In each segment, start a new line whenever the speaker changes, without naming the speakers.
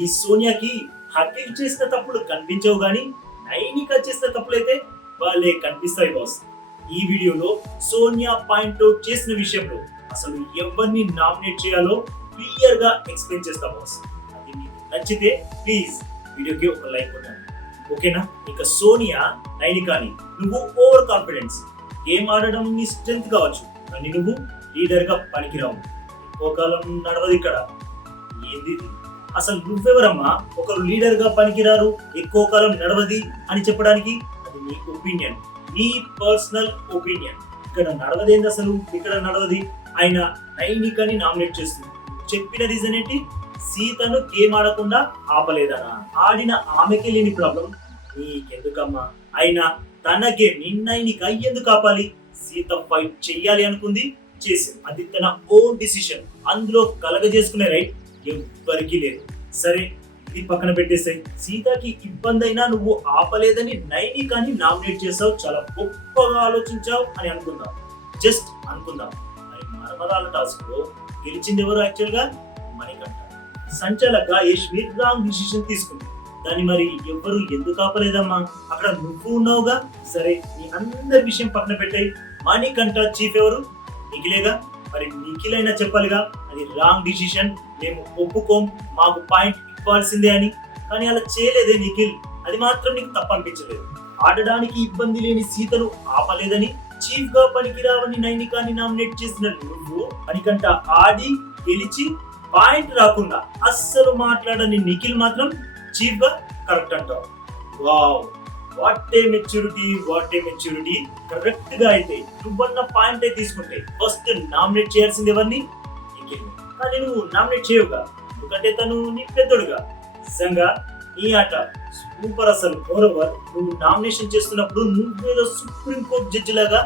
ఈ సోనియాకి హకీల్ చేసిన తప్పులు కనిపించవు కానీ నైనిక చేసిన తప్పులైతే వాళ్ళే కనిపిస్తాయి బాస్ ఈ వీడియోలో సోనియా పాయింట్ అవుట్ చేసిన విషయంలో అసలు ఎవరిని నామినేట్ చేయాలో క్లియర్గా ఎక్స్ప్లెయిన్ చేస్తా బాస్ అది మీకు నచ్చితే ప్లీజ్ వీడియోకి ఒక లైక్ కొట్టండి. ఓకేనా? ఇక సోనియా నైనికాని నువ్వు ఓవర్ కాన్ఫిడెన్స్. గేమ్ ఆడడం నీ స్ట్రెంత్ కావచ్చు కానీ నువ్వు లీడర్గా పనికిరావు. ఎక్కువ కాలం నడవదు ఇక్కడ. ఏంది అసలు నువ్వెవరమ్మా? ఒకరు లీడర్గా పనికిరారు ఎక్కువ కాలం నడవది అని చెప్పడానికి? అది నీ ఒపీనియన్. నీ పర్సనల్ ఒపీనియన్. ఇక్కడ నడవదేంది అసలు? ఇక్కడ నడవది? ఆయన నైనికని నామినేట్ చేస్తుంది. చెప్పిన రీజన్ ఏంటి? సీతను గేమ్ ఆడకుండా ఆపలేదనా? ఆడిన ఆమెకి లేని ప్రాబ్లం. నీకెందుకమ్మా? అయినా తన గేమ్ నిన్నైనిక ఎందుకు ఆపాలి? సీత ఫైట్ చెయ్యాలి అనుకుంది చేసింది. అది తన ఓన్ డిసిషన్. అందులో కలగజేసుకునే రైట్. ఎవ్వరికీ లేదు. సరే ఇది పక్కన పెట్టేసాయి. సీతకి ఇబ్బంది అయినా నువ్వు ఆపలేదని నైనికాని నామినేట్ చేసావు చాలా గొప్పగా ఆలోచించావు అని అనుకుందాం. జస్ట్ అనుకుందాం. మరి మరమరాల టాస్క్లో గెలిచింది ఎవరు యాక్చువల్గా మణికంఠ. సంచాలక యశ్వి రాంగ్ డిసిషన్ తీసుకుంది. దాన్ని మరి ఎవ్వరు ఎందుకు ఆపలేదమ్మా? అక్కడ నువ్వు ఉన్నావుగా? సరే నీ అందరి విషయం పక్కన పెట్టాయి. మణికంఠ చీఫ్ ఎవరు? నిఖిలేగా మరి నిఖిల్ అయినా చెప్పాలిగా? అది రాంగ్ డిసిషన్ మేము ఒప్పుకోం. మాకు పాయింట్ ఇవ్వాల్సిందే అని. కానీ అలా చేయలేదే నిఖిల్. అది మాత్రం నీకు తప్పనిపించలేదు ఆడడానికి ఇబ్బంది లేని సీతను ఆపలేదని చీఫ్గా పనికిరావని నైనికాన్ని నామినేట్ చేసిన నువ్వు పనికంట ఆడి గెలిచి పాయింట్ రాకుండా అస్సలు మాట్లాడని నిఖిల్ మాత్రం చీఫ్గా కరెక్ట్ అంటావు. Wow what a maturity what a maturity. కరెక్ట్గా అయితే నువ్వన్న పాయింట్ తీసుకుంటే ఫస్ట్ నామినేట్ చేయాల్సింది ఎవరిని? కానీ నువ్వు నామినేట్ చేయవుగా. ఎందుకంటే తను నీ పెద్దోడుగా. నిజంగా ఈ ఆట సూపర్ అసలు. మోరవర్ నువ్వు నామినేషన్ చేస్తున్నప్పుడు నువ్వేదో సుప్రీం కోర్టు జడ్జి లాగా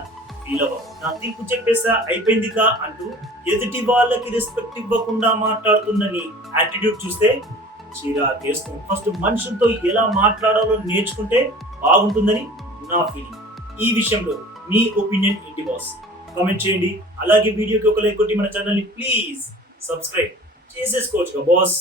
ఫీల్ అవ్వవు. నా తీర్పు చెప్పేసా అయిపోయిందిగా అంటూ ఎదుటి వాళ్ళకి రెస్పెక్ట్ ఇవ్వకుండా మాట్లాడుతున్న నీ యాటిట్యూడ్ చూస్తే చిరాకేస్తుంది. ఫస్ట్ మనుషులతో ఎలా మాట్లాడాలో నేర్చుకుంటే బాగుంటుందని నా ఫీలింగ్ ఈ విషయంలో మీ ఒపీనియన్ ఏంటి బాస్ కామెంట్ చేయండి. అలాగే వీడియోకి ఒక లైక్ కొట్టి మన ఛానల్ని ప్లీజ్ సబ్స్క్రైబ్ చేసేసుకోవచ్చుగా బాస్